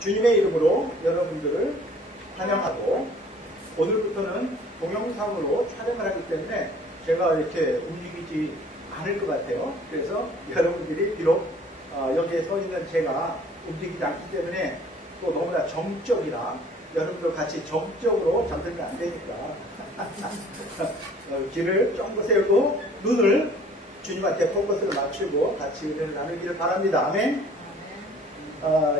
주님의 이름으로 여러분들을 환영하고, 오늘부터는 동영상으로 촬영을 하기 때문에 제가 이렇게 움직이지 않을 것 같아요. 그래서 여러분들이 비록 여기에 서 있는 제가 움직이지 않기 때문에 또 너무나 정적이라 여러분들 같이 정적으로 잠들면 안 되니까 귀를 쫑긋 세우고 눈을 주님한테 포커스를 맞추고 같이 은혜를 나누기를 바랍니다. 아멘.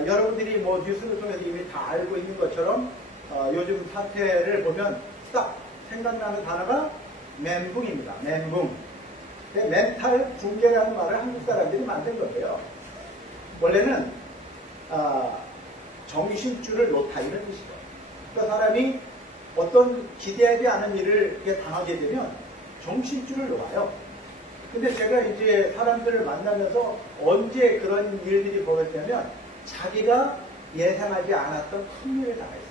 여러분들이 뭐 뉴스를 통해서 이미 다 알고 있는 것처럼 요즘 사태를 보면 딱 생각나는 단어가 멘붕입니다. 멘붕. 멘탈 붕괴라는 말을 한국 사람들이 만든 건데요. 원래는 정신줄을 놓다 이런 뜻이죠. 그러니까 사람이 어떤 기대하지 않은 일을 당하게 되면 정신줄을 놓아요. 근데 제가 이제 사람들을 만나면서 언제 그런 일들이 벌어지냐면 자기가 예상하지 않았던 큰 일을 당했어요.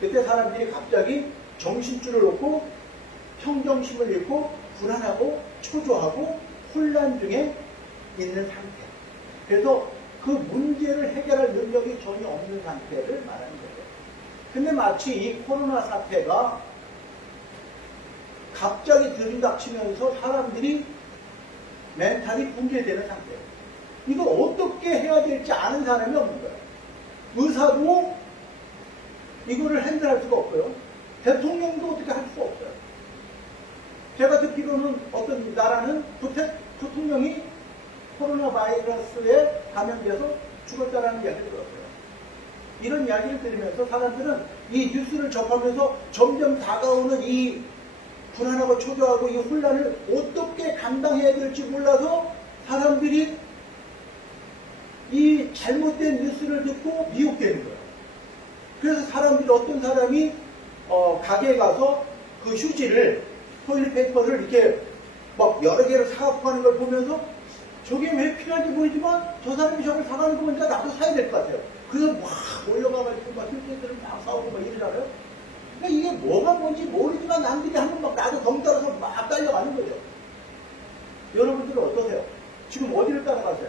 그때 사람들이 갑자기 정신줄을 놓고 평정심을 잃고 불안하고 초조하고 혼란 중에 있는 상태. 그래서 그 문제를 해결할 능력이 전혀 없는 상태를 말하는 거예요. 근데 마치 이 코로나 사태가 갑자기 들이닥치면서 사람들이 멘탈이 붕괴되는 상태예요. 이걸 어떻게 해야 될지 아는 사람이 없는 거예요. 의사도 이거를 핸들할 수가 없고요. 대통령도 어떻게 할 수가 없어요. 제가 듣기로는 어떤 나라는 대통령이 코로나 바이러스에 감염돼서 죽었다라는 이야기를 들었어요. 이런 이야기를 들으면서 사람들은 이 뉴스를 접하면서 점점 다가오는 이 불안하고 초조하고 이 혼란을 어떻게 감당해야 될지 몰라서 사람들이 이 잘못된 뉴스를 듣고 미혹되는 거예요. 그래서 사람들이 어떤 사람이 가게에 가서 그 휴지를 토일릿 페이퍼를 이렇게 막 여러 개를 사갖고 가는 걸 보면서 저게 왜 필요한지 보이지만 저 사람이 저걸 사가는 거 보니까 나도 사야 될 것 같아요. 그래서 막 몰려가가지고 막 휴지들을 막 사오고 막 이러잖아요. 그러니까 이게 뭐가 뭔지 모르지만 남들이 하면 막 나도 덩 따라서 막 달려가는 거죠. 여러분들은 어떠세요? 지금 어디를 따라가세요?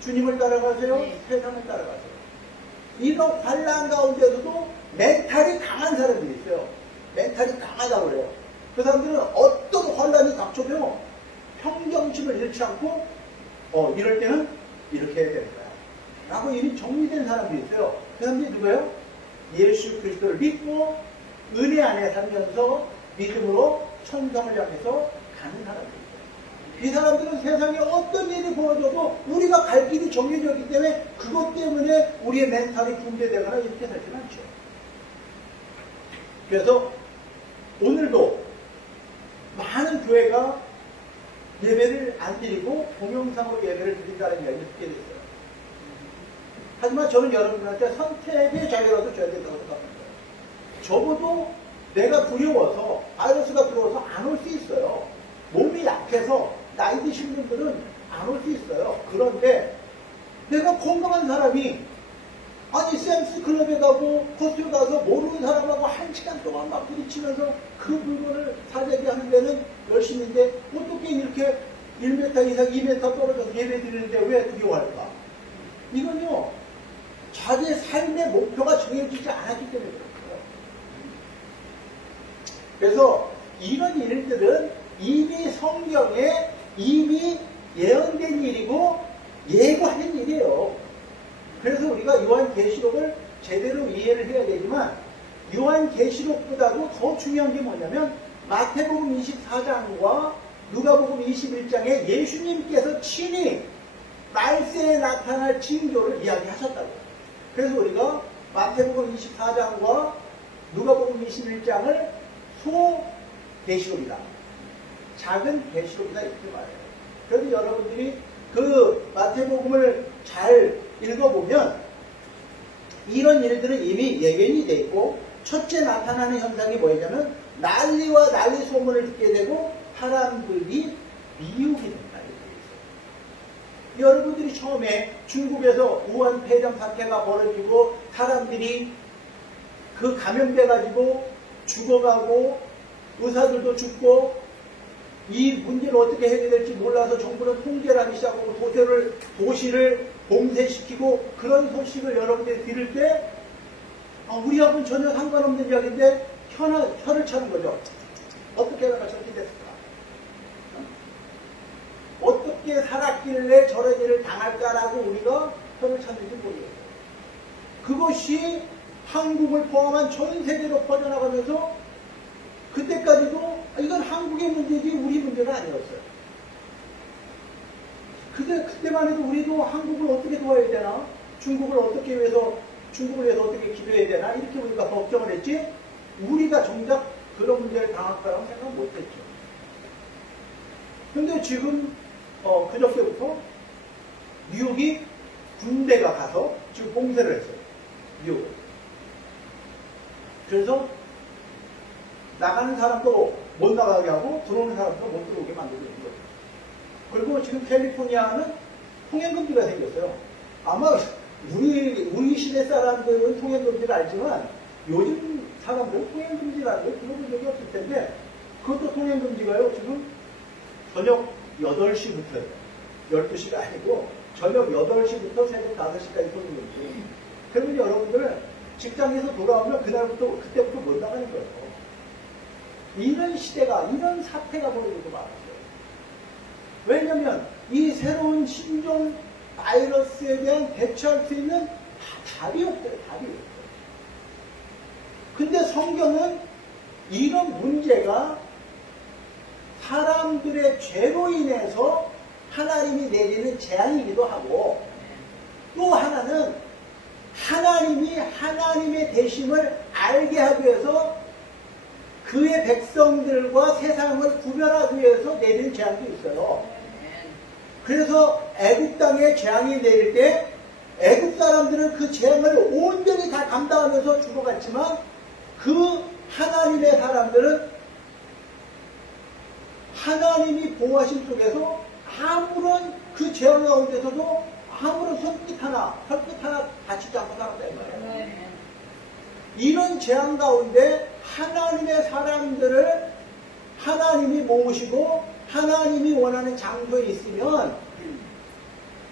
주님을 따라가세요? 네. 세상을 따라가세요? 이런 환란 가운데서도 멘탈이 강한 사람들이 있어요. 멘탈이 강하다고 그래요. 그 사람들은 어떤 환란이 닥쳐도 평정심을 잃지 않고 이럴 때는 이렇게 해야 되는 거야 라고 이미 정리된 사람들이 있어요. 그 사람들이 누구예요? 예수 그리스도를 믿고 은혜 안에 살면서 믿음으로 천성을 향해서 가는 사람들이에요. 이 사람들은 세상에 어떤 일이 벌어져도 우리가 갈 길이 정해져 있기 때문에 그것 때문에 우리의 멘탈이 붕괴되거나 이렇게 살지는 않죠. 그래서 오늘도 많은 교회가 예배를 안 드리고 동영상으로 예배를 드린다는 이야기를 듣게 됐어요. 하지만 저는 여러분들한테 선택의 자유라도 줘야 된다고 생각합니다. 적어도 내가 두려워서 바이러스가 들어와서 안 올 수 있어요. 몸이 약해서 나이 드신 분들은 안 올 수 있어요. 그런데 내가 건강한 사람이 아니 샘스 클럽에 가고 코스트에 가서 모르는 사람하고 1시간 동안 막 부딪히면서 그 물건을 사재기 하는 데는 열심인데 어떻게 이렇게 1m 이상 2m 떨어져서 예배 드리는데 왜 두려워할까? 이건요 자기의 삶의 목표가 정해지지 않았기 때문에 그렇고요. 그래서 이런 일들은 이미 성경에 이미 예언된 일이고 예고한 일이에요. 그래서 우리가 요한계시록을 제대로 이해를 해야 되지만 요한계시록보다도 더 중요한 게 뭐냐면 마태복음 24장과 누가복음 21장에 예수님께서 친히 말세에 나타날 징조를 이야기하셨다고요. 그래서 우리가 마태복음 24장과 누가복음 21장을 소계시록이다, 작은 계시록이다 이렇게 말해요. 그래서 여러분들이 그 마태복음을 잘 읽어보면 이런 일들은 이미 예견이 되어 있고 첫째 나타나는 현상이 뭐냐면 난리와 난리 소문을 듣게 되고 사람들이 미혹이 된다. 여러분들이 처음에 중국에서 우한 폐렴 사태가 벌어지고 사람들이 그 감염돼 가지고 죽어가고 의사들도 죽고 이 문제를 어떻게 해결될지 몰라서 정부는 통제를 하기 시작하고 도시를 봉쇄시키고 그런 소식을 여러분들이 들을 때 우리하고는 전혀 상관없는 이야기인데 혀를 차는 거죠. 어떻게 하다가 저렇게 됐을까? 어떻게 살았길래 저런 일을 당할까라고 우리가 혀를 찾는지 모르겠어요. 그것이 한국을 포함한 전 세계로 퍼져나가면서 그때까지도 이건 한국의 문제지 우리 문제가 아니었어요. 그때만 해도 우리도 한국을 어떻게 도와야 되나? 중국을 위해서 어떻게 기도해야 되나? 이렇게 우리가 걱정을 했지 우리가 정작 그런 문제를 당할 거라고 생각 못했죠. 근데 지금 그저께부터 뉴욕이 군대가 가서 지금 봉쇄를 했어요. 뉴욕. 그래서 나가는 사람도 못 나가게 하고 들어오는 사람도 못 들어오게 만들고 있는 거죠. 그리고 지금 캘리포니아는 통행금지가 생겼어요. 아마 우리 시대 사람들은 통행금지를 알지만 요즘 사람들은 통행금지라는 걸 들어본 적이 없을 텐데 그것도 통행금지가요. 지금 저녁 8시부터예요. 12시가 아니고 저녁 8시부터 새벽 5시까지 통행금지. 그러면 여러분들 직장에서 돌아오면 그때부터 못 나가는 거예요. 이런 시대가, 이런 사태가 벌어지고 말았어요. 왜냐하면 이 새로운 신종 바이러스에 대한 대처할 수 있는 답이 없어요. 답이 없어요. 근데 성경은 이런 문제가 사람들의 죄로 인해서 하나님이 내리는 재앙이기도 하고 또 하나는 하나님이 하나님의 대심을 알게 하기 위해서 그의 백성들과 세상을 구별하기 위해서 내리는 재앙도 있어요. 그래서 애국 땅에 재앙이 내릴 때 애국 사람들은 그 재앙을 온전히 다 감당하면서 죽어갔지만 그 하나님의 사람들은 하나님이 보호하신 속에서 아무런 그 재앙 가운데서도 아무런 손끝 하나 다치지 않고 살았다 이 말이에요. 이런 재앙 가운데 하나님의 사람들을 하나님이 모으시고 하나님이 원하는 장소에 있으면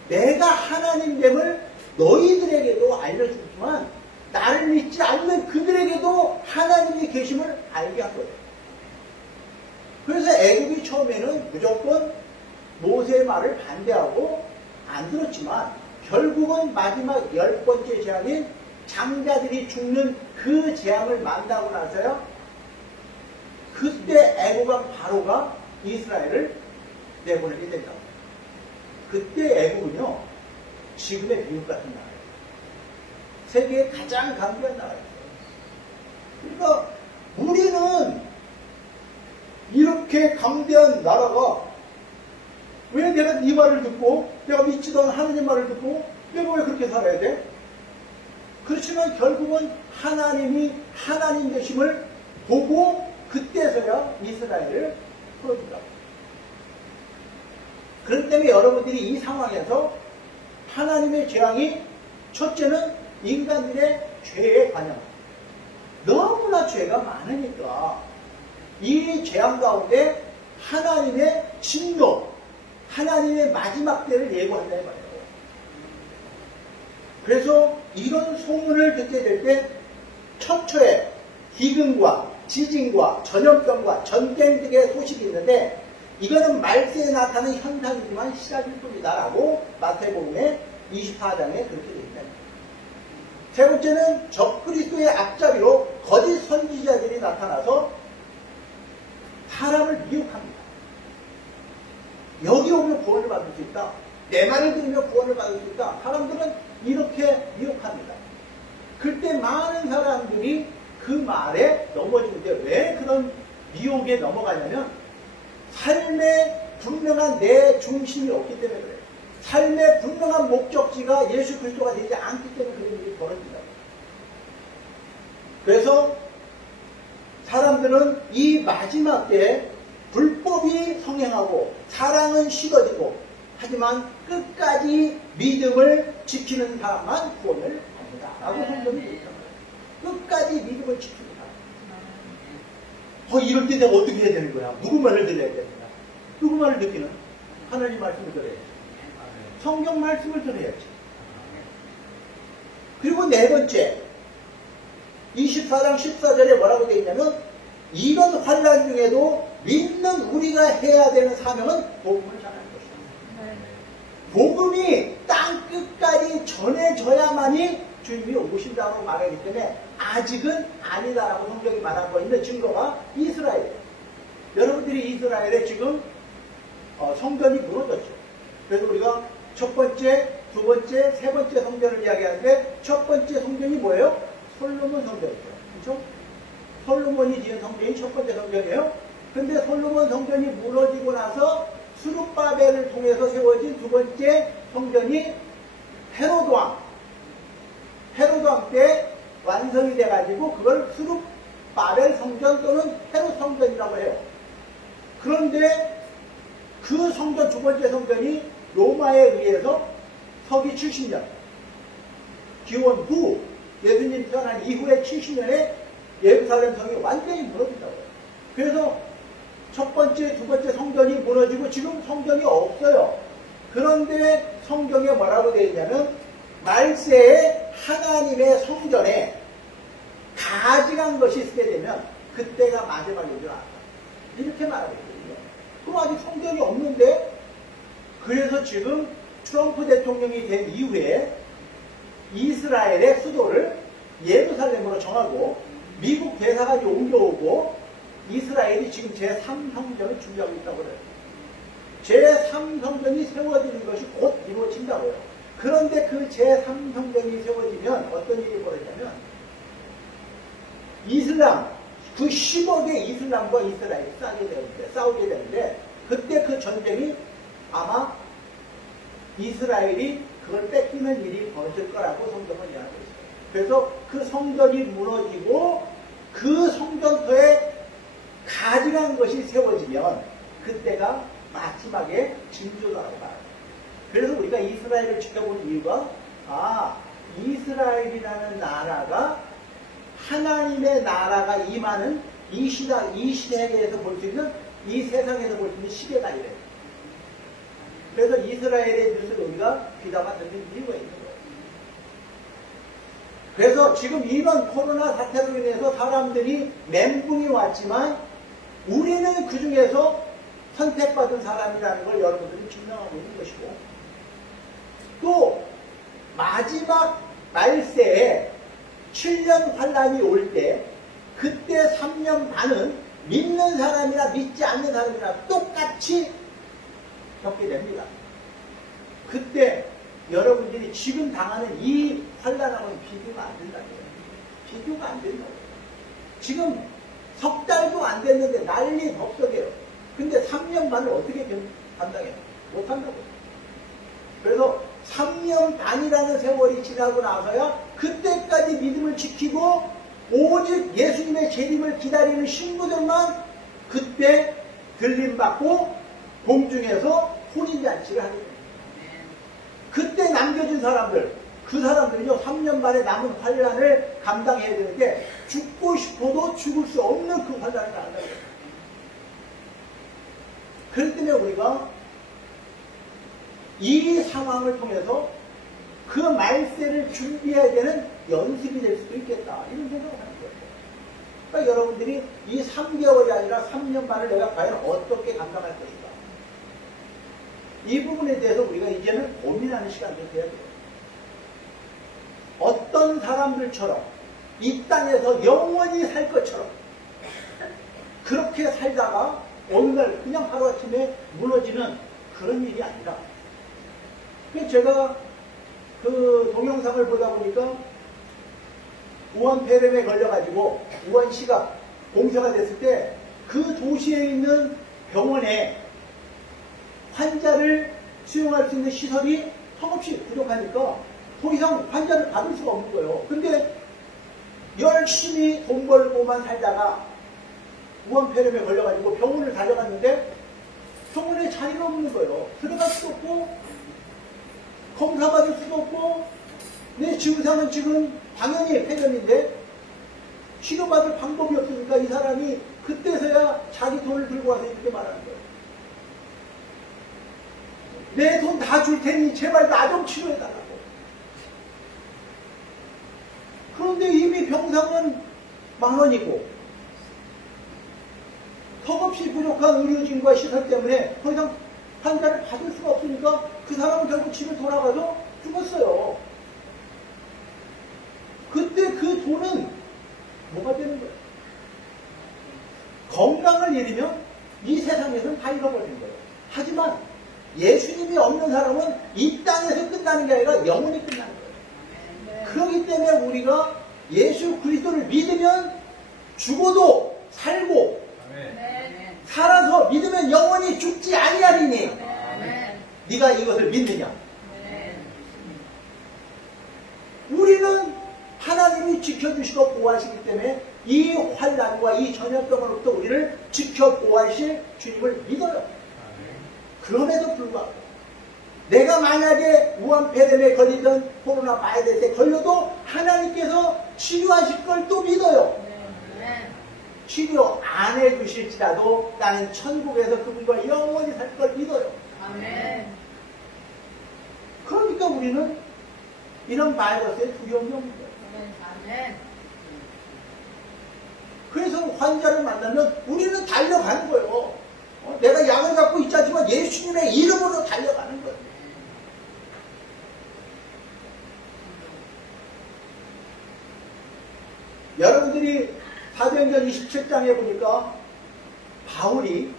내가 하나님됨을 너희들에게도 알려주지만 나를 믿지 않는 그들에게도 하나님이 계심을 알게 한 거예요. 그래서 애굽이 처음에는 무조건 모세의 말을 반대하고 안 들었지만 결국은 마지막 10번째 재앙인 장자들이 죽는 그 재앙을 만나고 나서요. 그때 애굽왕 바로가 이스라엘을 내보내게 된다. 그때 애굽은요. 지금의 미국 같은 나라예요. 세계의 가장 강대한 나라예요. 그러니까 우리는 이렇게 강대한 나라가 왜 내가 네 말을 듣고 내가 믿지도 않은 하나님 말을 듣고 내가 왜 그렇게 살아야 돼? 그렇지만 결국은 하나님이 하나님 되심을 보고 그때서야 이스라엘을 풀어준다. 그렇기 때문에 여러분들이 이 상황에서 하나님의 재앙이 첫째는 인간들의 죄에 관한 너무나 죄가 많으니까 이 재앙 가운데 하나님의 진노, 하나님의 마지막 때를 예고한다 이 말이에요. 그래서 이런 소문을 듣게 될 때 처처에 기근과 지진과 전염병과 전쟁 등의 소식이 있는데 이거는 말세에 나타나는 현상이지만 시작일 뿐이다 라고 마태복음의 24장에 그렇게 되어 있다. 세 번째는 적그리스도의 앞잡이로 거짓 선지자들이 나타나서 사람을 미혹합니다. 여기 오면 구원을 받을 수 있다. 내 말을 들으면 구원을 받을 수 있다. 사람들은 이렇게 미혹합니다. 그때 많은 사람들이 그 말에 넘어지는데 왜 그런 미혹에 넘어가냐면 삶의 분명한 내 중심이 없기 때문에 그래요. 삶의 분명한 목적지가 예수 그리스도가 되지 않기 때문에 그런 일이 벌어진다. 그래서 사람들은 이 마지막 때에 불법이 성행하고 사랑은 식어지고 하지만 끝까지 믿음을 지키는 사람만 구원을 받는다 라고 성경이 되어 있잖아요. 끝까지 믿음을 지킵니다. 이럴 때 내가 어떻게 해야 되는 거야? 누구 말을 들어야 되는 거야? 누구 말을 듣기는? 하나님 말씀을 들어야지. 성경 말씀을 들어야지. 그리고 네 번째, 24장 14절에 뭐라고 되어 있냐면, 이런 환란 중에도 믿는 우리가 해야 되는 사명은 복음을 전하는 것이다. 복음이 땅 끝까지 전해져야만이 주님이 오신다고 말하기 때문에 아직은 아니다라고 성경이 말하고 있는 증거가 이스라엘. 여러분들이 이스라엘에 지금 성전이 무너졌죠. 그래서 우리가 첫 번째, 두 번째, 세 번째 성전을 이야기하는데, 첫 번째 성전이 뭐예요? 솔로몬 성전이죠. 그렇죠? 솔로몬이 지은 성전이 첫 번째 성전이에요. 근데 솔로몬 성전이 무너지고 나서 스룹바벨을 통해서 세워진 두 번째 성전이 헤로드 왕 때 완성이 돼가지고 그걸 스룹바벨 성전 또는 헤롯 성전이라고 해요. 그런데 그 성전, 두 번째 성전이 로마에 의해서 서기 70년, 기원 후 예수님 태어난 이후에 70년에 예루살렘 성이 완전히 무너진다고요. 그래서 첫 번째, 두 번째 성전이 무너지고 지금 성전이 없어요. 그런데 성경에 뭐라고 되어 있냐면, 말세에 하나님의 성전에 가증한 것이 있게 되면 그때가 마지막인 줄 알았다. 이렇게 말하고 있거든요. 그럼 아직 성전이 없는데, 그래서 지금 트럼프 대통령이 된 이후에 이스라엘의 수도를 예루살렘으로 정하고 미국 대사관이 옮겨오고 이스라엘이 지금 제3성전을 준비하고 있다고 그래요. 제3성전이 세워지는 것이 곧 이루어진다고요. 그런데 그 제3성전이 세워지면 어떤 일이 벌어지냐면, 이슬람, 그 10억의 이슬람과 이스라엘이 싸우게 되는데 그때 그 전쟁이 아마 이스라엘이 그걸 뺏기는 일이 벌어질 거라고 성경은 이야기하고 있어요. 그래서 그 성전이 무너지고 그 성전터에 가증한 것이 세워지면 그때가 마지막에 징조다라고 말합니다. 그래서 우리가 이스라엘을 지켜보는 이유가, 이스라엘이라는 나라가 하나님의 나라가 임하는 이 시대에서 볼 수 있는, 이 세상에서 볼 수 있는 시대다 이래요. 그래서 이스라엘의 뉴스를 우리가 귀담아 듣는 이유가 있는 거예요. 그래서 지금 이번 코로나 사태로 인해서 사람들이 멘붕이 왔지만 우리는 그 중에서 선택받은 사람이라는 걸 여러분들이 증명하고 있는 것이고, 또 마지막 말세에 7년 환란이 올 때 그때 3년 반은 믿는 사람이나 믿지 않는 사람이나 똑같이 겪게 됩니다. 그때 여러분들이 지금 당하는 이 환란하고는 비교가 안 된다고요. 비교가 안 된다고요. 지금 석 달도 안 됐는데 난리 법석이에요. 근데 3년 반을 어떻게 감당해요? 못한다고요. 그래서 3년 반이라는 세월이 지나고 나서야 그때까지 믿음을 지키고 오직 예수님의 재림을 기다리는 신부들만 그때 들림받고 공중에서 혼인잔치를 하게 됩니다. 그때 남겨진 사람들, 그 사람들은요 3년 만에 남은 환란을 감당해야 되는데 죽고 싶어도 죽을 수 없는 그 환란을 감당해야 됩니다. 그렇기 때문에 우리가 이 상황을 통해서 그 말세를 준비해야 되는 연습이 될 수도 있겠다, 이런 생각을 하는 거예요. 그러니까 여러분들이 이 3개월이 아니라 3년 반을 내가 과연 어떻게 감당할 것인가, 이 부분에 대해서 우리가 이제는 고민하는 시간이 돼야 돼요. 어떤 사람들처럼 이 땅에서 영원히 살 것처럼 그렇게 살다가 오늘날 그냥 하루아침에 무너지는 그런 일이 아니라, 제가 그 동영상을 보다 보니까 우한 폐렴에 걸려가지고 우한시가 공사가 됐을 때 그 도시에 있는 병원에 환자를 수용할 수 있는 시설이 턱없이 부족하니까 더 이상 환자를 받을 수가 없는 거예요. 근데 열심히 돈 벌고만 살다가 우한폐렴에 걸려가지고 병원을 다녀갔는데 병원에 자리가 없는 거예요. 들어갈 수도 없고 검사 받을 수도 없고, 내 증상은 지금 당연히 폐렴인데 치료받을 방법이 없으니까 이 사람이 그때서야 자기 돈을 들고 와서 이렇게 말하는 거예요. 내 돈 다 줄 테니 제발 나 좀 치료해달라고. 그런데 이미 병상은 10,000원이고 턱없이 부족한 의료진과 시설 때문에 더 이상 환자를 받을 수가 없으니까 그 사람은 결국 집에 돌아가서 죽었어요. 그때 그 돈은 뭐가 되는 거예요? 건강을 잃으면 이 세상에서는 다 잃어버리는 거예요. 하지만 예수님이 없는 사람은 이 땅에서 끝나는 게 아니라 영원히 끝나는 거예요. 그렇기 때문에 우리가 예수 그리스도를 믿으면 죽어도 살고 살아서 믿으면 영원히 죽지 아니하리니 네가 이것을 믿느냐? 우리는 하나님이 지켜주시고 보호하시기 때문에 이 환난과 이 전염병으로부터 우리를 지켜 보호하실 주님을 믿어요. 그럼에도 불구하고 내가 만약에 우한폐렴에 걸리던 코로나 바이러스에 걸려도 하나님께서 치료하실 걸 또 믿어요. 치료 안 해주실지라도 나는 천국에서 그분과 영원히 살 걸 믿어요. 그러니까 우리는 이런 바이러스에 두려움이 없는 거예요. 그래서 환자를 만나면 우리는 달려가는 거예요. 내가 약을 갖고 있자지만 예수님의 이름으로 달려가는 거예요. 여러분들이 사도행전 27장에 보니까 바울이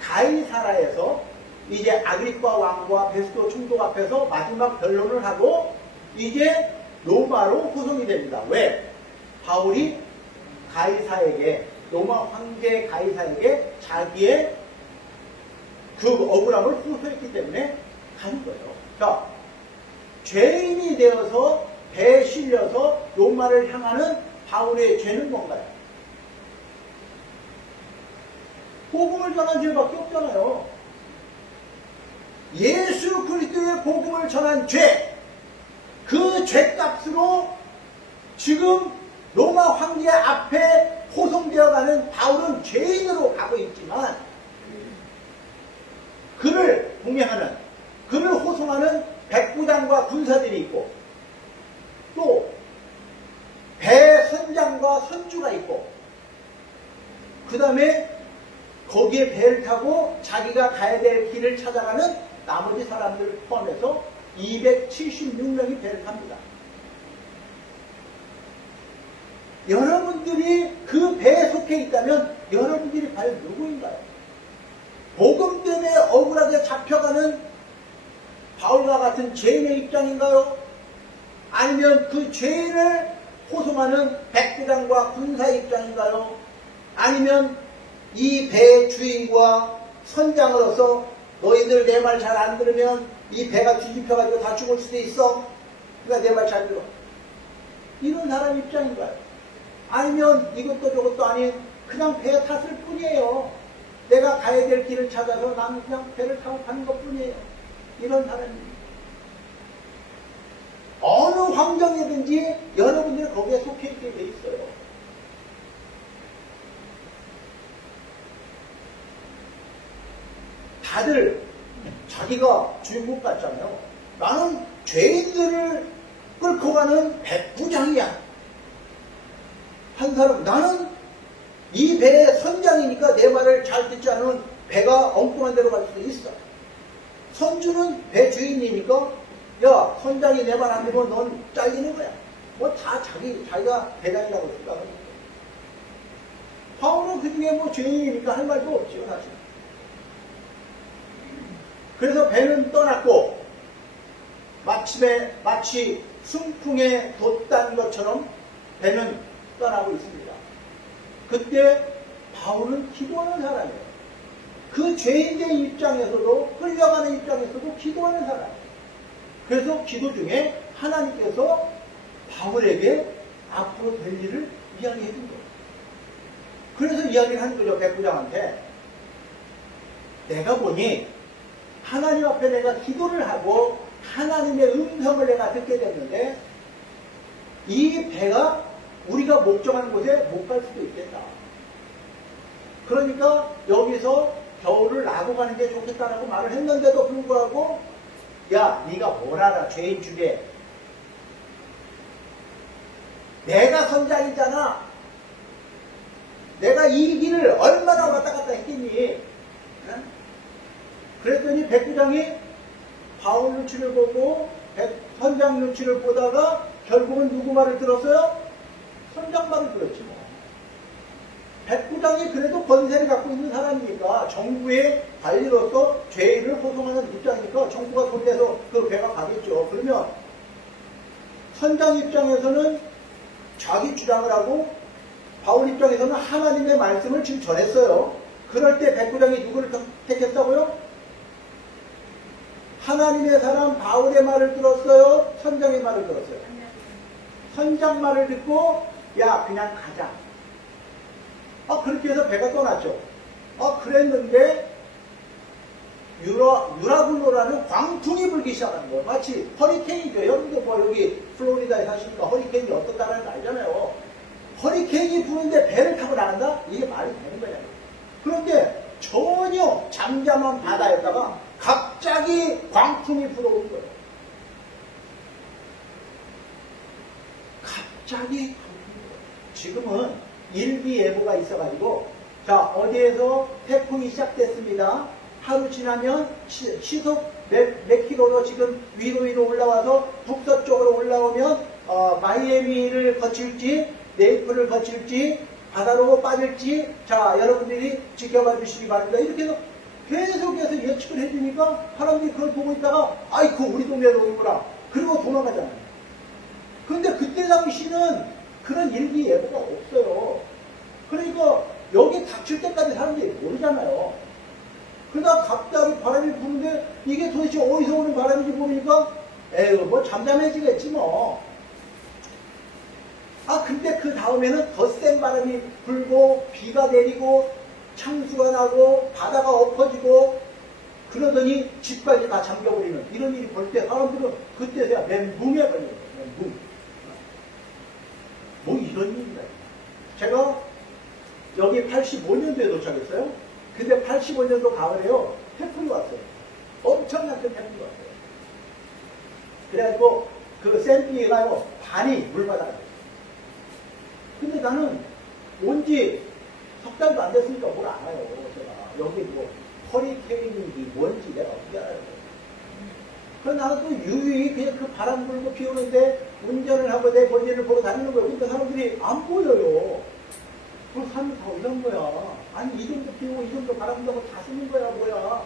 가이사라에서 이제 아그리파 왕과 베스도 총독 앞에서 마지막 변론을 하고 이제 로마로 후송이 됩니다. 왜? 바울이 가이사에게, 로마 황제 가이사에게 자기의 그 억울함을 호소했기 때문에 가는 거예요. 자, 죄인이 되어서 배에 실려서 로마를 향하는 바울의 죄는 뭔가요? 복음을 전한 죄밖에 없잖아요. 예수 그리스도의 복음을 전한 죄, 그 죄값으로 지금 로마 황제 앞에 호송되어가는 바울은 죄인으로 가고 있지만 그를 동행하는, 그를 호송하는 백부장과 군사들이 있고 또 배 선장과 선주가 있고 그 다음에 거기에 배를 타고 자기가 가야 될 길을 찾아가는 나머지 사람들을 포함해서 276명이 배를 탑니다. 여러분들이 그 배에 속해 있다면 여러분들이 과연 누구인가요? 복음 때문에 억울하게 잡혀가는 바울과 같은 죄인의 입장인가요? 아니면 그 죄인을 호송하는 백부장과 군사의 입장인가요? 아니면 이 배의 주인과 선장으로서 너희들 내 말 잘 안 들으면 이 배가 뒤집혀가지고 다 죽을 수도 있어. 그러니까 내 말 잘 들어. 이런 사람 입장인가요? 아니면 이것도 저것도 아닌 그냥 배에 탔을 뿐이에요. 내가 가야 될 길을 찾아서 나는 그냥 배를 타고 가는 것 뿐이에요. 이런 사람입니다. 어느 환경이든지 여러분들이 거기에 속해 있게 돼 있어요. 다들 자기가 주인공 같잖아요. 나는 죄인들을 끌고 가는 백부장이야. 한 사람, 나는 이 배의 선장이니까 내 말을 잘 듣지 않으면 배가 엉뚱한 데로 갈 수도 있어. 선주는 배 주인이니까 야, 선장이 내 말 안 들으면 넌 잘리는 거야. 뭐 다 자기가 배당이라고 생각하는 거야. 바울은 그 중에 뭐 죄인이니까 할 말도 없지요, 사실. 그래서 배는 떠났고, 마치 순풍에 돛단 것처럼 배는 떠나고 있습니다. 그때 바울은 기도하는 사람이에요. 그 죄인의 입장에서도, 끌려가는 입장에서도 기도하는 사람이에요. 그래서 기도 중에 하나님께서 바울에게 앞으로 될 일을 이야기해 준 거예요. 그래서 이야기를 하는 거죠, 백부장한테. 내가 보니 하나님 앞에 내가 기도를 하고 하나님의 음성을 내가 듣게 됐는데 이 배가 우리가 목적하는 곳에 못 갈 수도 있겠다. 그러니까 여기서 겨울을 나고 가는 게 좋겠다라고 말을 했는데도 불구하고 야, 네가 뭘 알아, 죄인 중에. 내가 선장이잖아. 내가 이 길을 얼마나 왔다 갔다 했겠니? 응? 그랬더니 백부장이 바울 눈치를 보고 선장 눈치를 보다가 결국은 누구 말을 들었어요? 선장 말을 들었지 뭐. 백부장이 그래도 권세를 갖고 있는 사람이니까 정부의 관리로서 죄를 호송하는 입장이니까 정부가 돈 내서 그 배가 가겠죠. 그러면 선장 입장에서는 자기 주장을 하고 바울 입장에서는 하나님의 말씀을 지금 전했어요. 그럴 때 백부장이 누구를 택했다고요? 하나님의 사람 바울의 말을 들었어요? 선장의 말을 들었어요? 선장 말을 듣고 야, 그냥 가자. 그렇게 해서 배가 떠났죠. 그랬는데 유라굴로라는 광풍이 불기 시작하는 거예요. 마치 허리케인이죠. 여러분도 뭐 여기 플로리다에 사시니까 허리케인이 어떻다는 걸 알잖아요. 허리케인이 부는데 배를 타고 나간다? 이게 말이 되는 거예요. 그런데 전혀 잠잠한 바다에다가 갑자기 광풍이 불어오는 거예요. 갑자기 지금은 일기예보가 있어가지고 자, 어디에서 태풍이 시작됐습니다. 하루 지나면 시속 몇 킬로로 지금 위로 올라와서 북서쪽으로 올라오면 마이애미를 거칠지 네이플을 거칠지 바다로 빠질지 자, 여러분들이 지켜봐 주시기 바랍니다. 이렇게 해서 계속해서 예측을 해주니까 사람들이 그걸 보고 있다가 아이고 우리 동네로 오는구나. 그리고 도망가잖아요. 그런데 그때 당시는 그런 일기예보가 없어요. 그러니까 여기 닥칠 때까지 사람들이 모르잖아요. 그러다 갑자기 바람이 부는데 이게 도대체 어디서 오는 바람인지 모르니까 에휴 뭐 잠잠해지겠지 뭐. 근데 그 다음에는 더 센 바람이 불고 비가 내리고 창수가 나고 바다가 엎어지고 그러더니 집까지 다 잠겨버리는 이런 일이 볼 때 사람들은 그때서야 멘붕에 걸려요. 멘붕. 뭐 이런 일이다. 제가 여기 85년도에 도착했어요. 근데 85년도 가을에요. 태풍이 왔어요. 엄청난 큰 태풍이 왔어요. 그래가지고 그 샌피가요 반이 물바다가 됐어요. 근데 나는 온지 석 달도 안 됐으니까 뭘 알아요. 제가 여기 뭐 허리케인인지 뭔지 내가 어떻게 알아요. 그래서 나는 또 유유히 그냥 그 바람 불고 비 오는데 운전을 하고 내 본인을 보고 다니는 거예요. 그러니까 사람들이 안 보여요. 그 사람이 다 이런 거야. 아니 이 정도 비 오고 이 정도 바람 불고 다 쓰는 거야 뭐야.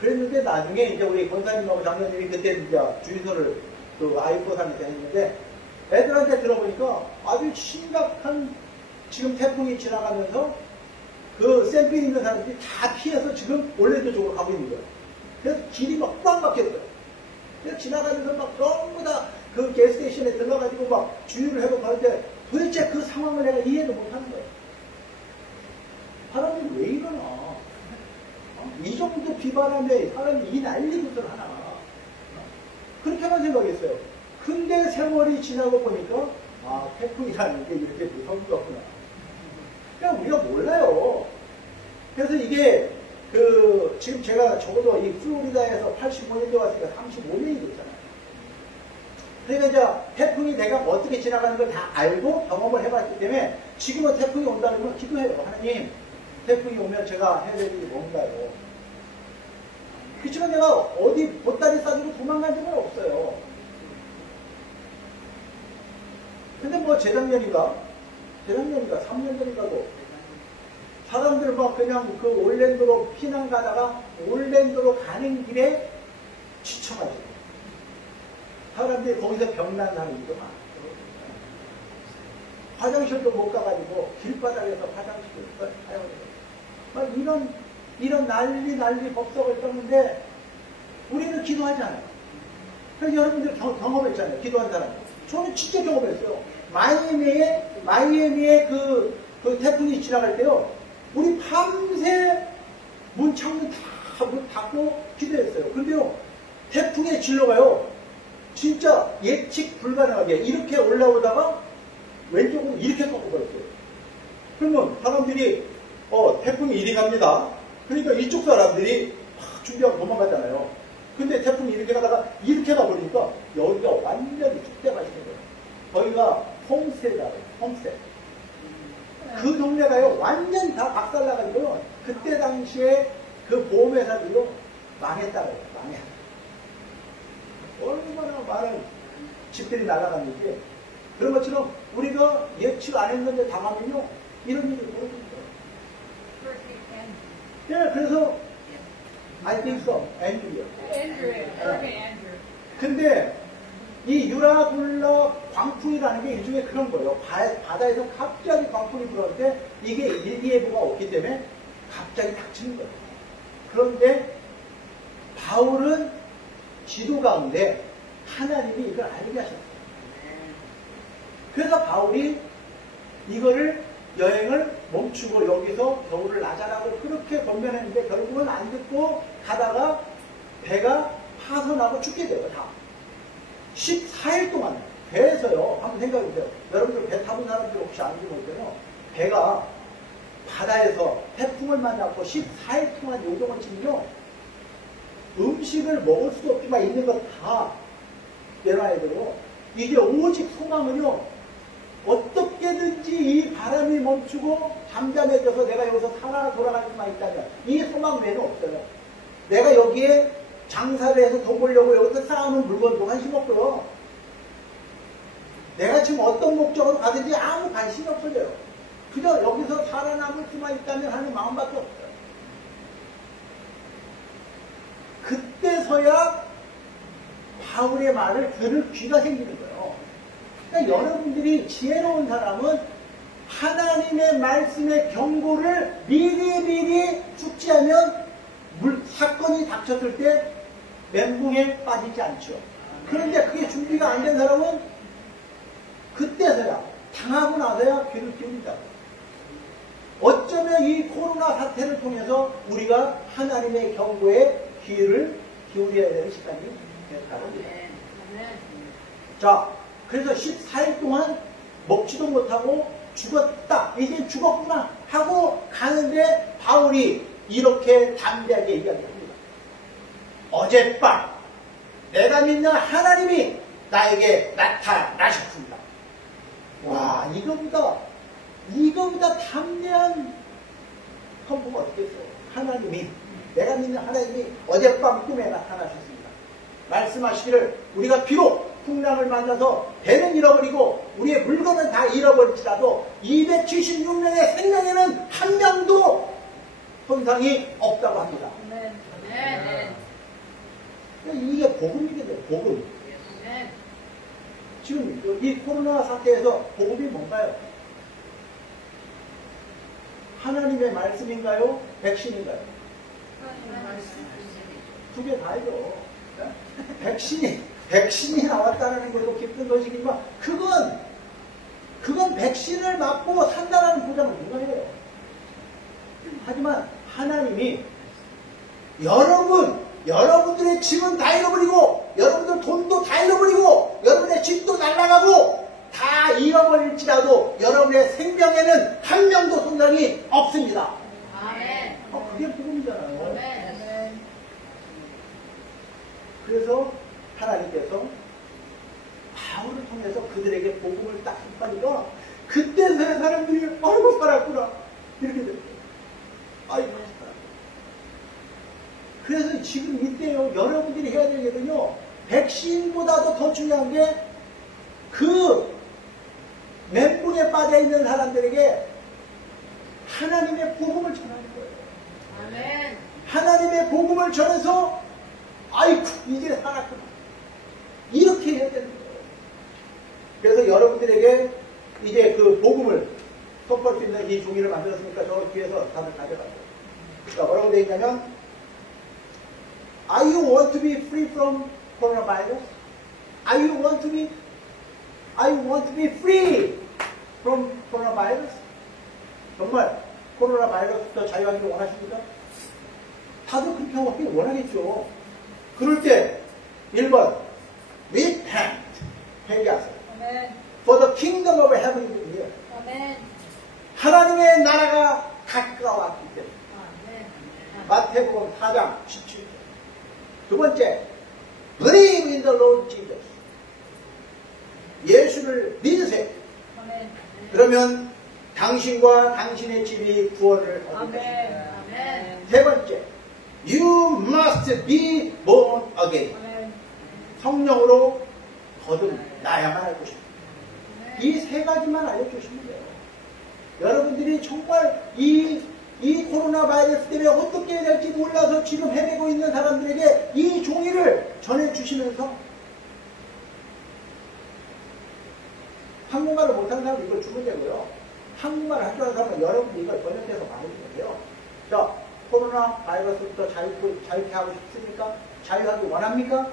그랬는데 나중에 이제 우리 권사님하고 장로님이 그때 이제 주유소를 그 아이포산에 다녔는데 애들한테 들어보니까 아주 심각한 지금 태풍이 지나가면서 그 샌피에 있는 사람들이 다 피해서 지금 올랜도 쪽으로 가고 있는 거예요. 그래서 길이 막 꽉 막혔어요. 그래서 지나가면서 막 전부 다 그 게스테이션에 들러가지고 막 주유를 해고 가는데 도대체 그 상황을 내가 이해를 못하는 거예요. 사람이 왜 이러나? 이 정도 비바람에 사람이 이 난리부터 하나? 그렇게만 생각했어요. 근데 세월이 지나고 보니까 태풍이라는 게 이렇게 무서운 거구나. 그냥 우리가 몰라요. 그래서 이게 지금 제가 적어도 이 플로리다에서 85년도 왔으니까 35년이 됐잖아요. 그러니까 이제 태풍이 내가 어떻게 지나가는 걸 다 알고 경험을 해봤기 때문에 지금은 태풍이 온다는 걸 기도해요. 하나님, 태풍이 오면 제가 해야 될 일이 뭔가요? 그치만 내가 어디 보따리 싸들고 도망간 적은 없어요. 근데 뭐 재작년인가 3년 전인가도 사람들 막 그냥 그 올랜도로 피난 가다가 올랜도로 가는 길에 지쳐가지고 사람들이 거기서 병난 사람들도 많아요. 화장실도 못 가가지고 길바닥에서 화장실을 사용해요. 막 이런 난리 법석을 떴는데 우리는 기도하잖아요. 그래서 여러분들 경험했잖아요. 기도한 사람. 저는 진짜 경험했어요. 마이애미에 그 태풍이 지나갈 때요. 우리 밤새 문 창문 다 닫고 기도했어요. 근데요. 태풍의 진로가요. 진짜 예측 불가능하게 이렇게 올라오다가 왼쪽으로 이렇게 꺾어버렸어요. 그러면 사람들이 태풍이 이리 갑니다. 그러니까 이쪽 사람들이 막 준비하고 도망가잖아요. 근데 태풍이 이렇게 가다가 이렇게 가버리니까 여기가 완전히 축대가 있는 거예요. 거기가 홈스테이라고 해요. 홈스테이. 그 동네가요, 완전 다 박살나가지고요, 그때 당시에 그 보험회사들도 망했다고 해요. 망해. 얼마나 많은 집들이 날아갔는지. 그런 것처럼 우리가 예측 안 했는데 당하면요, 이런 일이 벌어집니다. 예, 그래서, I think so. 앤드루요. 근데, 이 유라굴라 광풍이라는 게 일종의 그런 거예요. 바다에서 갑자기 광풍이 불어올 때, 이게 일기예보가 없기 때문에 갑자기 닥치는 거예요. 그런데, 바울은 지도 가운데 하나님이 이걸 알게 하셨어요. 그래서 바울이 이거를 여행을 멈추고 여기서 겨울을 나자라고 그렇게 권면했는데 결국은 안 듣고 가다가 배가 파손하고 죽게 돼요. 다. 14일 동안 배에서요. 한번 생각해보세요. 여러분들 배 타본 사람들 혹시 아는지 모르겠어요. 배가 바다에서 태풍을 만나고 14일 동안 요동을 치면요. 음식을 먹을 수도 없지만 있는 거 다 내놔야 되고 이게 오직 소망은요. 어떻게든지 이 바람이 멈추고 잠잠해져서 내가 여기서 살아 돌아갈 수만 있다면 이 소망 외에는 없어요. 내가 여기에 장사를 해서 돈 벌려고 여기서 쌓아놓은 물건도 관심 없고요. 내가 지금 어떤 목적으로 가든지 아무 관심이 없어져요. 그저 여기서 살아남을 수만 있다면 하는 마음밖에 없어요. 그때서야 바울의 말을 들을 귀가 생기는 거예요. 그러니까 여러분들이 지혜로운 사람은 하나님의 말씀의 경고를 미리 숙지하면 사건이 닥쳤을 때 멘붕에 빠지지 않죠. 그런데 그게 준비가 안 된 사람은 그때서야 당하고 나서야 귀를 기울인다. 어쩌면 이 코로나 사태를 통해서 우리가 하나님의 경고에 귀를 기울여야 되는 시간이 됐다고 합니다. 자, 그래서 14일 동안 먹지도 못하고 죽었다. 이제 죽었구나 하고 가는데 바울이 이렇게 담대하게 이야기합니다. 어젯밤 내가 믿는 하나님이 나에게 나타나셨습니다. 와, 이거보다 담대한 선포가 어떻겠어요? 하나님이, 내가 믿는 하나님이 어젯밤 꿈에 나타나셨습니다. 말씀하시기를 우리가 비록 풍랑을 만나서 배는 잃어버리고 우리의 물건은 다 잃어버릴지라도 276명의 생명에는 한 명도 손상이 없다고 합니다. 이게 복음이거든요. 복음. 지금 이 코로나 사태에서 복음이 뭔가요? 하나님의 말씀인가요? 백신인가요? 두 개 다죠. 백신이 나왔다는 것도 기쁜 것이지만 그건 백신을 맞고 산다는 보장은 누가 해요? 하지만 하나님이 여러분들의 집은 다 잃어버리고 여러분들 돈도 다 잃어버리고 여러분의 집도 날아가고 다 잃어버릴지라도 여러분의 생명에는 한 명도 손상이 없습니다. 아멘. 그게 복음이잖아요. 아멘. 그래서 하나님께서 바울을 통해서 그들에게 복음을 딱 전하니까 그때서야 사람들이 아이고 살았구나 이렇게 됐어요. 아이고 살았구나. 그래서 지금 이때요 여러분들이 해야 될 일은요 백신보다도 더 중요한 게 그 멘붕에 빠져있는 사람들에게 하나님의 복음을 전하는 거예요. 아멘. 하나님의 복음을 전해서 아이고 이제 살았구나 이렇게 해야 되는 거예요. 그래서 여러분들에게 이제 그 복음을 선포할 수 있는 이 종이를 만들었으니까 저 뒤에서 다들 가져가세요. 자, 뭐라고 되어 있냐면 Are you want to be free from coronavirus? Are you want to be free from coronavirus? 정말 코로나 바이러스부터 자유하기를 원하십니까? 다들 그렇게 하기 원하겠죠. 그럴 때 1번 repent 회개하세요. For the kingdom of heaven is near. 하나님의 나라가 가까웠기 때문에 마태복음 4장 17절. 두 번째, Believe in the Lord Jesus. 예수를 믿으세요. 아멘. 그러면 당신과 당신의 집이 구원을 얻게 됩니다. 아멘. 세 번째, You must be born again. 아멘. 성령으로 거듭나야만 할 것입니다. 이 세 가지만 알려주시면 돼요. 여러분들이 정말 이 코로나 바이러스 때문에 어떻게 해야 될지 몰라서 지금 헤매고 있는 사람들에게 이 종이를 전해주시면서 한국말을 못하는 사람은 이걸 주면 되고요. 한국말을 할 줄 아는 사람은 여러분들이 이걸 번역해서 받으시면 돼요. 자, 코로나 바이러스부터 자유케 하고 싶습니까? 자유하기 원합니까?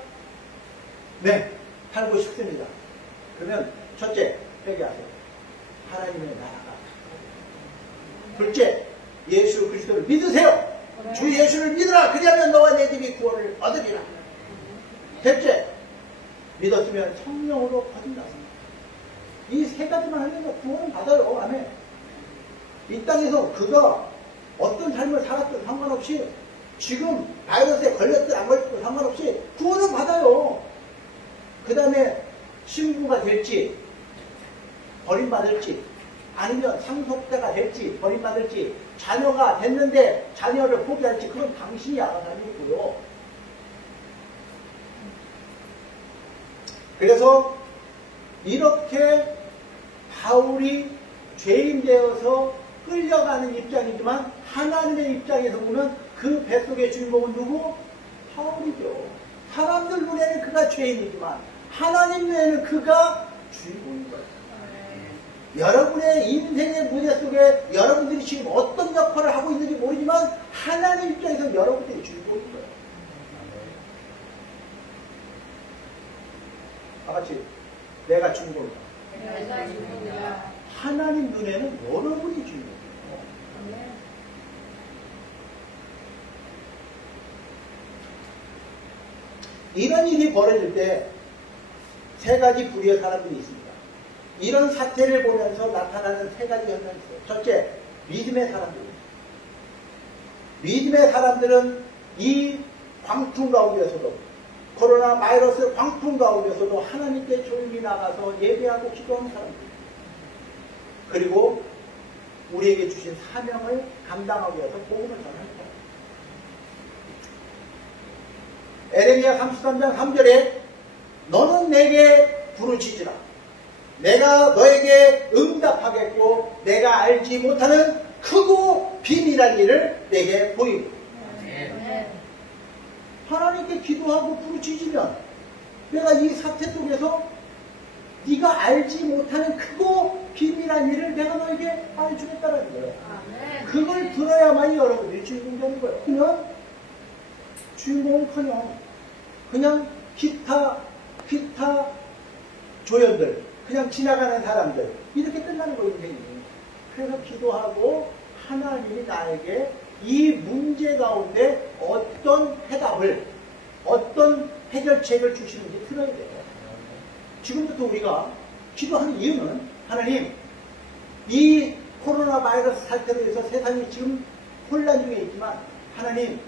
네, 살고 싶습니다. 그러면 첫째, 회개하세요. 하나님의 나라가. 둘째, 예수 그리스도를 믿으세요. 주 예수를 믿으라. 그리하면 너와 내 집이 구원을 얻으리라. 셋째, 믿었으면 성령으로 거듭났습니다. 이 세 가지만 하면 구원을 받아요. 아멘. 이 땅에서 그가 어떤 삶을 살았든 상관없이 지금 바이러스에 걸렸든 안 걸렸든 상관없이 구원을 받아요. 그 다음에 신부가 될지 버림받을지 아니면 상속자가 될지 버림받을지 자녀가 됐는데 자녀를 포기할지 그건 당신이 알아서 하고요. 그래서 이렇게 바울이 죄인 되어서 끌려가는 입장이지만 하나님의 입장에서 보면 그 뱃속의 주인공은 누구? 바울이죠. 사람들 눈에는 그가 죄인이지만 하나님 눈에는 그가 주인공인 거예요. 여러분의 인생의 무대 속에 여러분들이 지금 어떤 역할을 하고 있는지 모르지만 하나님 입장에서 여러분들이 주인공인 거예요. 다같이 내가 주인공이다. 하나님 눈에는 여러분이 주인공이에요. 이런 일이 벌어질 때 세 가지 부류의 사람들이 있습니다. 이런 사태를 보면서 나타나는 세 가지 현상이 있어요. 첫째, 믿음의 사람들입니다. 믿음의 사람들은 이 광풍 가운데서도 코로나 바이러스 광풍 가운데서도 하나님께 조용히 나가서 예배하고 기도하는 사람들입니다. 그리고 우리에게 주신 사명을 감당하기 위해서 복음을 전합니다. 에레미야 33장 3절에 너는 내게 부르짖으라. 내가 너에게 응답하겠고 내가 알지 못하는 크고 비밀한 일을 내게 보이고. 하나님께 기도하고 부르짖으면 내가 이 사태 속에서 네가 알지 못하는 크고 비밀한 일을 내가 너에게 알려주겠다는 거예요. 그걸 들어야만이 여러분들이 주인공 되는 거예요. 그냥 주인공은커녕 그냥 기타 조연들, 그냥 지나가는 사람들 이렇게 끝나는 거예요. 인생이. 그래서 기도하고 하나님이 나에게 이 문제 가운데 어떤 해답을, 어떤 해결책을 주시는지 들어야 돼요. 지금부터 우리가 기도하는 이유는 하나님, 이 코로나 바이러스 사태로 해서 세상이 지금 혼란 중에 있지만 하나님,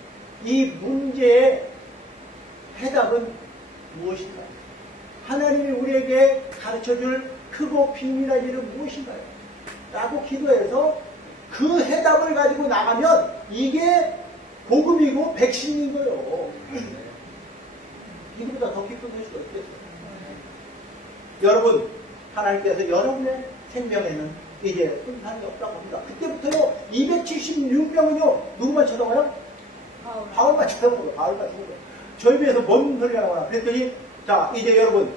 이 문제의 해답은 무엇인가요? 하나님이 우리에게 가르쳐줄 크고 비밀한 일은 무엇인가요? 라고 기도해서 그 해답을 가지고 나가면 이게 복음이고 백신인 거예요. 이거보다 더 깊은 것이 없겠어요. 여러분, 하나님께서 여러분의 생명에는 이제 혼란이 없다고 합니다. 그때부터요, 276명은요, 누구만 쳐다봐요? 바울만 쳐다보고, 바울만 쳐다보고. 저희 배에서 뭔 소리가 나오나. 그랬더니, 자, 이제 여러분,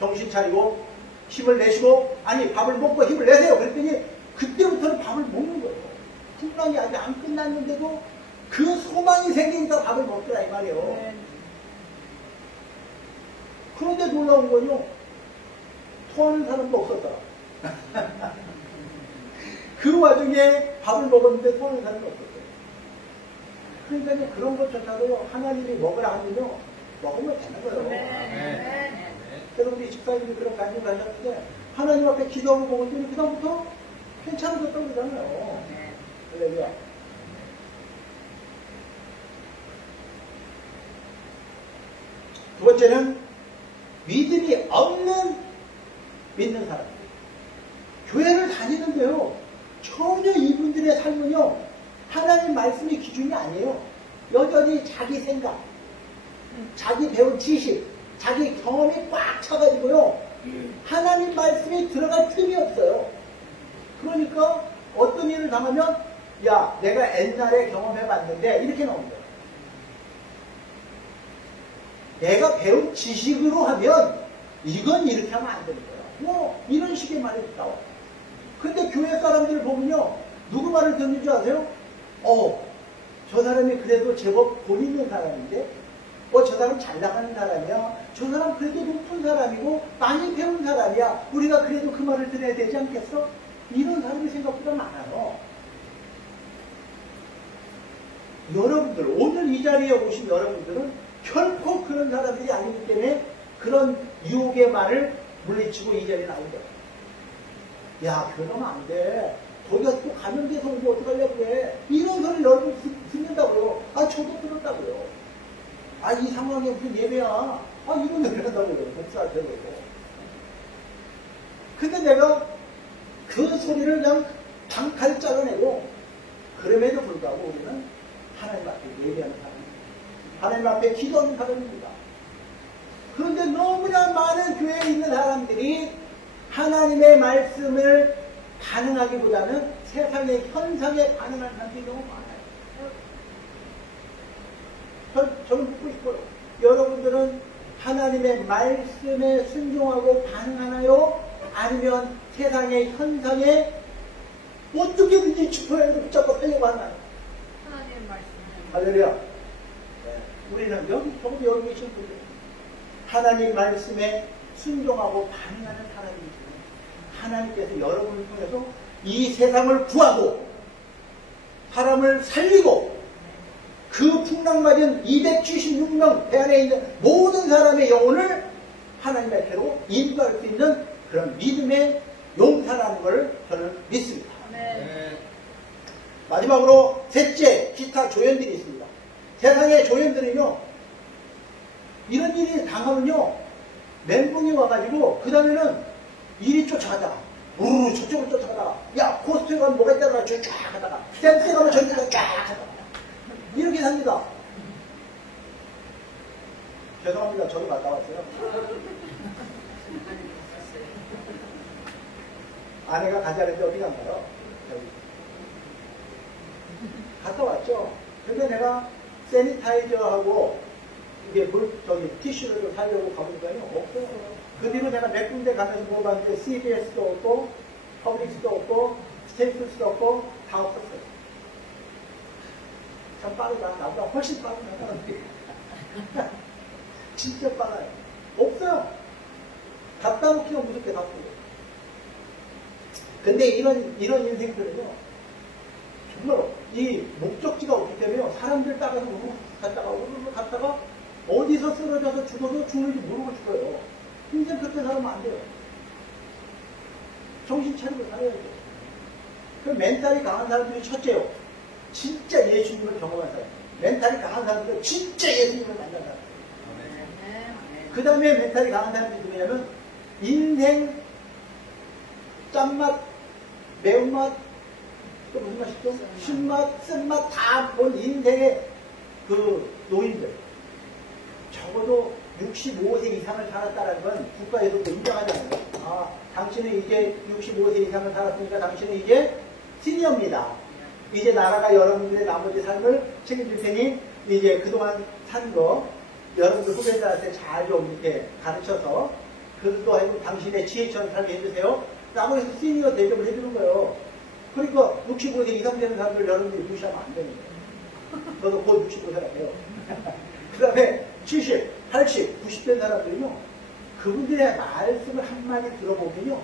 정신 차리고, 힘을 내시고, 아니, 밥을 먹고 힘을 내세요. 그랬더니, 그때부터는 밥을 먹는 거예요. 풍랑이 아직 안 끝났는데도 그 소망이 생기니까 밥을 먹더라, 이 말이에요. 그런데 놀라운 건요, 토하는 사람도 없었더라. 그 와중에 밥을 먹었는데 토하는 사람도 없었어요. 그러니까 그런 것조차도 하나님이 먹으라 하면요, 먹으면 되는 거예요. 그래서 우리 집사님이 그런 관심을 가졌는데, 하나님 앞에 기도하고 먹었더니 그다음부터 괜찮아졌다고 그러잖아요. 할렐루야. 두 번째는 믿음이 없는 믿는 사람들. 교회를 다니는데요, 전혀 이분들의 삶은요, 하나님 말씀이 기준이 아니에요. 여전히 자기 생각, 자기 배운 지식, 자기 경험이 꽉 차가지고요, 하나님 말씀이 들어갈 틈이 없어요. 그러니까 어떤 일을 당하면, 야, 내가 옛날에 경험해봤는데, 이렇게 나온 거예요. 내가 배운 지식으로 하면, 이건 이렇게 하면 안 되는 거야. 뭐, 이런 식의 말이 나와요. 근데 교회 사람들을 보면요, 누구 말을 듣는 줄 아세요? 저 사람이 그래도 제법 돈 있는 사람인데, 저 사람 잘 나가는 사람이야. 저 사람 그래도 높은 사람이고, 많이 배운 사람이야. 우리가 그래도 그 말을 들어야 되지 않겠어? 이런 사람이 생각보다 많아요. 여러분들, 오늘 이 자리에 오신 여러분들은 결코 그런 사람들이 아니기 때문에 그런 유혹의 말을 물리치고 이 자리에 나온 거예요. 야, 그러면 안 돼. 거기가 또 감염돼서 오면 어떡하려고 그래. 이런 소리를 여러분 듣는다고요. 저도 들었다고요. 이 상황에 무슨 예배야. 이런 소리를 한다고요. 목사한테 그러고. 근데 내가 그 소리를 그냥 단칼 잘라내고, 그럼에도 불구하고 우리는 하나님 앞에 예배하는 사람입니다. 하나님 앞에 기도하는 사람입니다. 그런데 너무나 많은 교회에 있는 사람들이 하나님의 말씀을 반응하기보다는 세상의 현상에 반응하는 사람들이 너무 많아요. 저는 묻고 싶어요. 여러분들은 하나님의 말씀에 순종하고 반응하나요? 아니면 세상의 현상에 어떻게든지 짚어야해서 붙잡고 하려고 하나요? 하나님의 말씀. 할렐루야. 네. 우리는 여기 계신 분들, 하나님 말씀에 순종하고 반응하는 사람이죠. 하나님께서 여러분을 통해서 이 세상을 구하고 사람을 살리고 그 풍랑맞은 276명 배 안에 있는 모든 사람의 영혼을 하나님께로 인도할 수 있는 그런 믿음의 용사라는 것을 저는 믿습니다. 네. 마지막으로 셋째, 기타 조연들이 있습니다. 세상의 조연들은요, 이런 일이 당하면요, 멘붕이 와가지고 그 다음에는 이리 쫓아가다가 우르르 저쪽을 쫓아가다가, 야, 코스트에 가면 뭐가 있다가 저기 쫙 가다가, 댄스에 가면 저기 쫙 가다가 이렇게 삽니다. 죄송합니다. 저도 갔다 왔어요. 아내가 가자는데 어디 간가요? 갔다 왔죠. 근데 내가 세니타이저하고 이게 티슈를 좀 사려고 가보니까요, 없어요. 그 뒤로 내가 몇 군데 가면서 물어봤는데 CBS도 없고, 퍼블릭스도 없고, 스테이플스도 없고, 다 없었어요. 참 빠르다. 나보다 훨씬 빠르다. 진짜 빨라요. 없어요. 갖다 놓기가 무섭게 갖고. 근데 이런 인생들은요, 정말 이 목적지가 없기 때문에 사람들 따라서 우르르 갔다가 어디서 쓰러져서 죽어도 죽는지 모르고 죽어요. 인생 그렇게 살면 안 돼요. 정신 차리고 살아야 돼요. 그 멘탈이 강한 사람들이 첫째요. 진짜 예수님을 경험한 사람. 멘탈이 강한 사람들은 진짜 예수님을 만난 사람. 그 다음에 멘탈이 강한 사람들이 누구냐면 인생 짠맛, 매운맛, 또 무슨 맛이죠? 신맛, 쓴맛 다 본 인생의 그 노인들. 적어도 65세 이상을 살았다는 건 국가에서도 인정하잖아요. 당신은 이제 65세 이상을 살았으니까 당신은 이제 시니어입니다. 이제 나라가 여러분들의 나머지 삶을 책임질 테니 이제 그동안 산 거 여러분들 후배들한테 잘 좀 이렇게 가르쳐서 그것도 하고 당신의 지혜처럼 살게 해주세요. 라고 해서 시니어 대접을 해주는 거예요. 그러니까 65세 이상 되는 사람들 여러분들이 무시하면 안 되는 거예요. 너도 곧 65세가 돼요. 그 다음에 70, 80, 90 된 사람들은요, 그분들의 말씀을 한마디 들어보면요,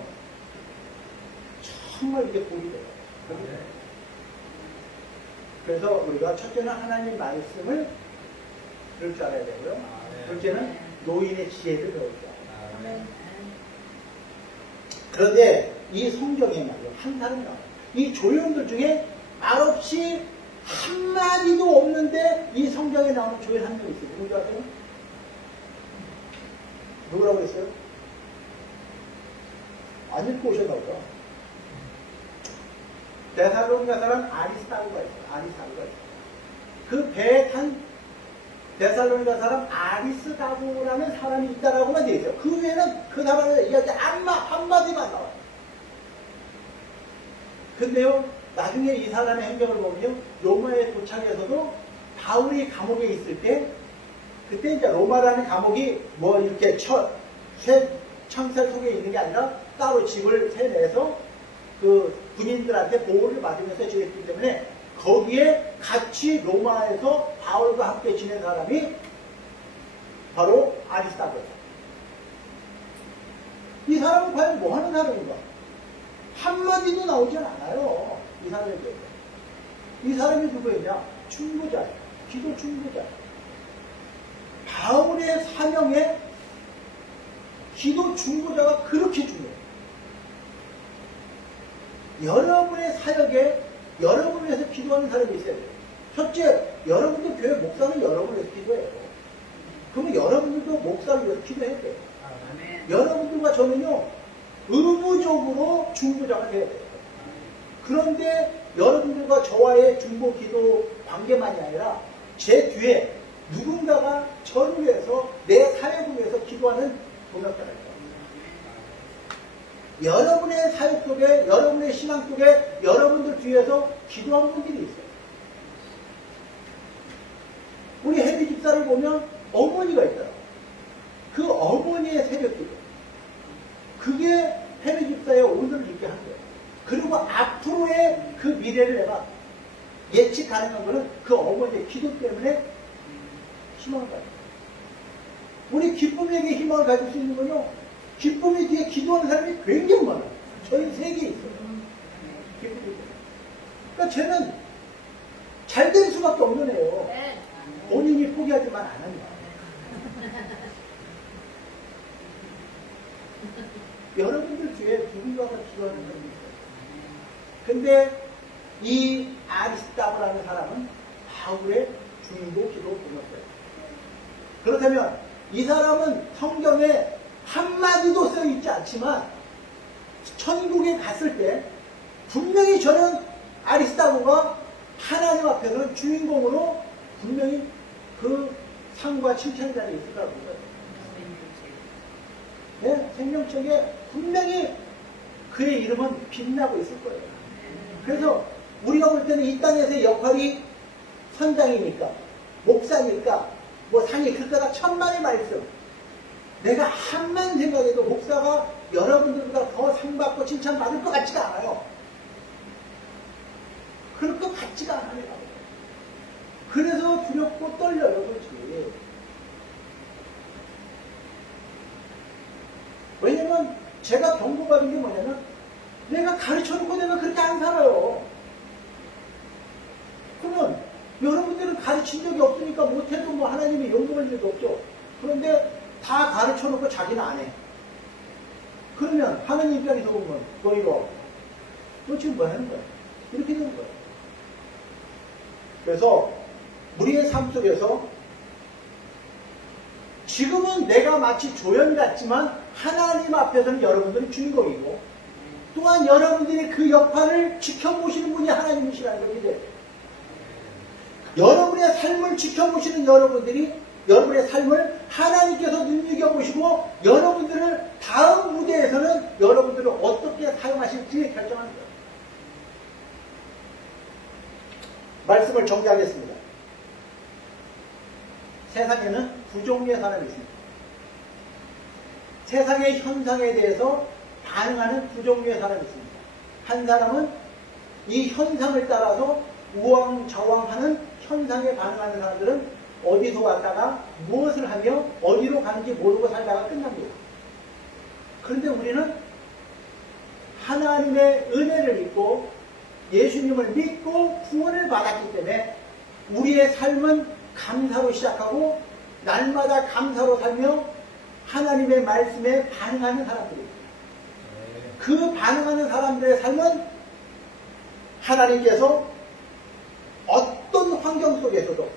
정말 이게 복이 돼요. 그래서 우리가 첫째는 하나님 말씀을 들을 줄 알아야 되고요. 둘째는 노인의 지혜를 배울 줄 알아야 돼요. 그런데 이 성경에 말이요, 한 사람이 나와요. 이 조연들 중에 말없이 한마디도 없는데 이 성경에 나오는 조연 한 명 있어요. 누군지 아세요? 누구라고 했어요? 안 읽고 오셨나 보다. 데살로니가 사람 아리스타고가 있어요. 아리스타고가 있어요. 그 배에 탄 데살로니가 사람 아리스타고라는 사람이 있다라고만 되어 있어요. 그 외에는 그 사람을 얘기할 때 한마디도 안 나와요. 근데요, 나중에 이 사람의 행적을 보면요, 로마에 도착해서도 바울이 감옥에 있을 때, 그때 이제 로마라는 감옥이 뭐 이렇게 창살 속에 있는 게 아니라 따로 집을 세내서 그 군인들한테 보호를 받으면서 지냈기 때문에 거기에 같이 로마에서 바울과 함께 지낸 사람이 바로 아리스타고예요. 이 사람은 과연 뭐 하는 사람인가? 한마디도 나오진 않아요. 이 사람에 대해서. 이 사람이 누구였냐? 중보자예요. 기도 중보자예요. 바울의 사명에 기도 중보자가 그렇게 중요해요. 여러분의 사역에 여러분을 위해서 기도하는 사람이 있어야 돼요. 첫째, 여러분도 교회 목사는 여러분을 위해서 기도해요. 그러면 여러분들도 목사를 위해서 기도해야 돼요. 여러분들과 저는요, 의무적으로 중보자가 돼야 돼요. 그런데 여러분들과 저와의 중보 기도 관계만이 아니라 제 뒤에 누군가가 저를 위해서 내 사역을 위해서 기도하는 동역자가 있어요. 여러분의 사역 속에, 여러분의 신앙 속에 여러분들 뒤에서 기도하는 분들이 있어요. 우리 혜리 집사를 보면 어머니가 있더라고요. 그 어머니의 새벽기도. 그게 혜리 집사의 오늘을 있게 한 거예요. 그리고 앞으로의 그 미래를 내가 예측 가능한 거는 그 어머니의 기도 때문에 희망을 가져요. 우리 기쁨에게 희망을 가질 수 있는 건요, 기쁨의 뒤에 기도하는 사람이 굉장히 많아요. 저희 세계에 있어요. 기쁨의 뒤에. 그러니까 쟤는 잘 될 수밖에 없는 애요. 본인이 포기하지만 안 합니다. 여러분들 뒤에 누군가가 기도하는 사람이 있어요. 근데 이 아리스타고라는 사람은 바울의 중보 기도 동역자예요. 그렇다면 이 사람은 성경에 한마디도 써있지 않지만 천국에 갔을 때 분명히 저는 아리스타고가 하나님 앞에서는 주인공으로 분명히 그 상과 칭찬 자리에 있을 거라고 봐요. 네, 생명책에 분명히 그의 이름은 빛나고 있을 거예요. 그래서 우리가 볼 때는 이 땅에서의 역할이 선장이니까, 목사니까, 뭐 상이 그때가 천만의 말씀. 내가 한만 생각해도 목사가 여러분들보다 더 상받고 칭찬받을 것 같지가 않아요. 그럴 것 같지가 않아요. 그래서 두렵고 떨려요, 솔직히. 왜냐면 제가 경고받은 게 뭐냐면 내가 가르쳐놓고 내가 그렇게 안 살아요. 그러면 여러분들은 가르친 적이 없으니까 못해도 뭐 하나님이 용서할 일도 없죠. 그런데 다 가르쳐놓고 자기는 안 해. 그러면 하나님 입장에서 보면 너 이거 너 지금 뭐 하는 거야? 이렇게 되는 거예요. 그래서 우리의 삶 속에서 지금은 내가 마치 조연 같지만 하나님 앞에서는 여러분들은 주인공이고 또한 여러분들이 그 역할을 지켜보시는 분이 하나님이시라는 걸 믿어야 돼요. 여러분의 삶을 지켜보시는 여러분들이 여러분의 삶을 하나님께서 눈여겨보시고 여러분들을 다음 무대에서는 여러분들을 어떻게 사용하실지 결정하는 거예요. 말씀을 정리하겠습니다. 세상에는 두 종류의 사람이 있습니다. 세상의 현상에 대해서 반응하는 두 종류의 사람이 있습니다. 한 사람은 이 현상을 따라서 우왕좌왕하는 현상에 반응하는 사람들은 어디서 왔다가 무엇을 하며 어디로 가는지 모르고 살다가 끝납니다. 그런데 우리는 하나님의 은혜를 믿고 예수님을 믿고 구원을 받았기 때문에 우리의 삶은 감사로 시작하고 날마다 감사로 살며 하나님의 말씀에 반응하는 사람들입니다. 그 반응하는 사람들의 삶은 하나님께서 어떤 환경 속에서도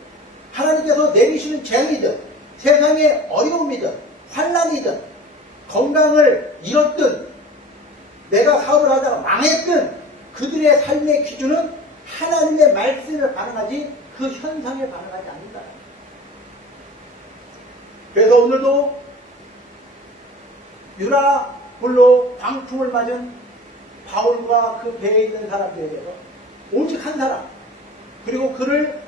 하나님께서 내리시는 재앙이든 세상의 어려움이든 환난이든 건강을 잃었든 내가 사업을 하다가 망했든 그들의 삶의 기준은 하나님의 말씀에 반응하지 그 현상에 반응하지 않는다. 그래서 오늘도 유라굴로 광풍을 맞은 바울과 그 배에 있는 사람들에 대해서 오직 한 사람, 그리고 그를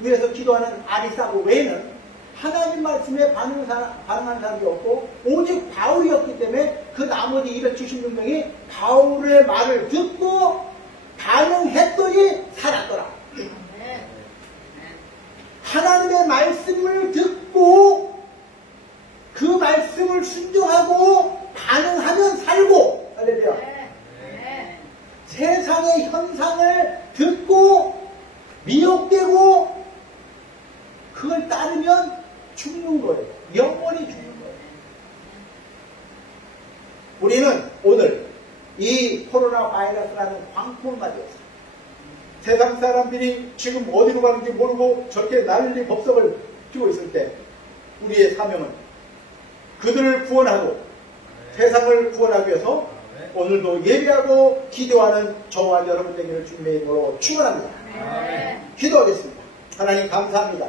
위해서 기도하는 아리사고 외에는 하나님 말씀에 반응한 사람이 없고 오직 바울이었기 때문에 그 나머지 276명이 바울의 말을 듣고 반응했더니 살았더라. 하나님의 말씀을 듣고 그 말씀을 순종하고 반응하면 살고, 할렐루야. 세상의 현상을 듣고 미혹되고 그걸 따르면 죽는 거예요. 영원히 죽는 거예요. 우리는 오늘 이 코로나 바이러스라는 광풍을 맞이했어요. 세상 사람들이 지금 어디로 가는지 모르고 저렇게 난리 법석을 피고 있을 때 우리의 사명은 그들을 구원하고 세상을 구원하기 위해서 오늘도 예배하고 기도하는 저와 여러분 되기를 주님의 이름으로 축원합니다. 기도하겠습니다. 하나님 감사합니다.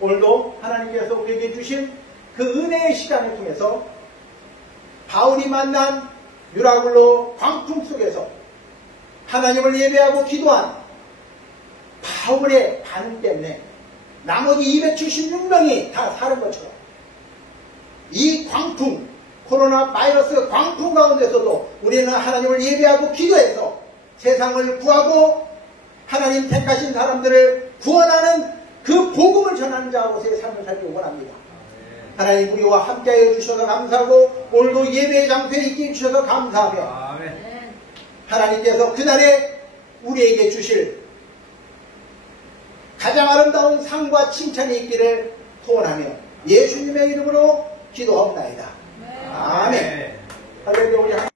오늘도 하나님께서 우리에게 주신 그 은혜의 시간을 통해서 바울이 만난 유라굴로 광풍 속에서 하나님을 예배하고 기도한 바울의 반응 때문에 나머지 276명이 다 사는 것처럼 이 광풍, 코로나 바이러스 광풍 가운데서도 우리는 하나님을 예배하고 기도해서 세상을 구하고 하나님 택하신 사람들을 구원하는 그 복음을 전하는 자로서의 삶을 살기 원합니다. 하나님 우리와 함께해 주셔서 감사하고 오늘도 예배의 장소에 있게 해주셔서 감사하며 하나님께서 그날에 우리에게 주실 가장 아름다운 상과 칭찬이 있기를 소원하며 예수님의 이름으로 기도하옵나이다. 아멘. 할렐루야. 우리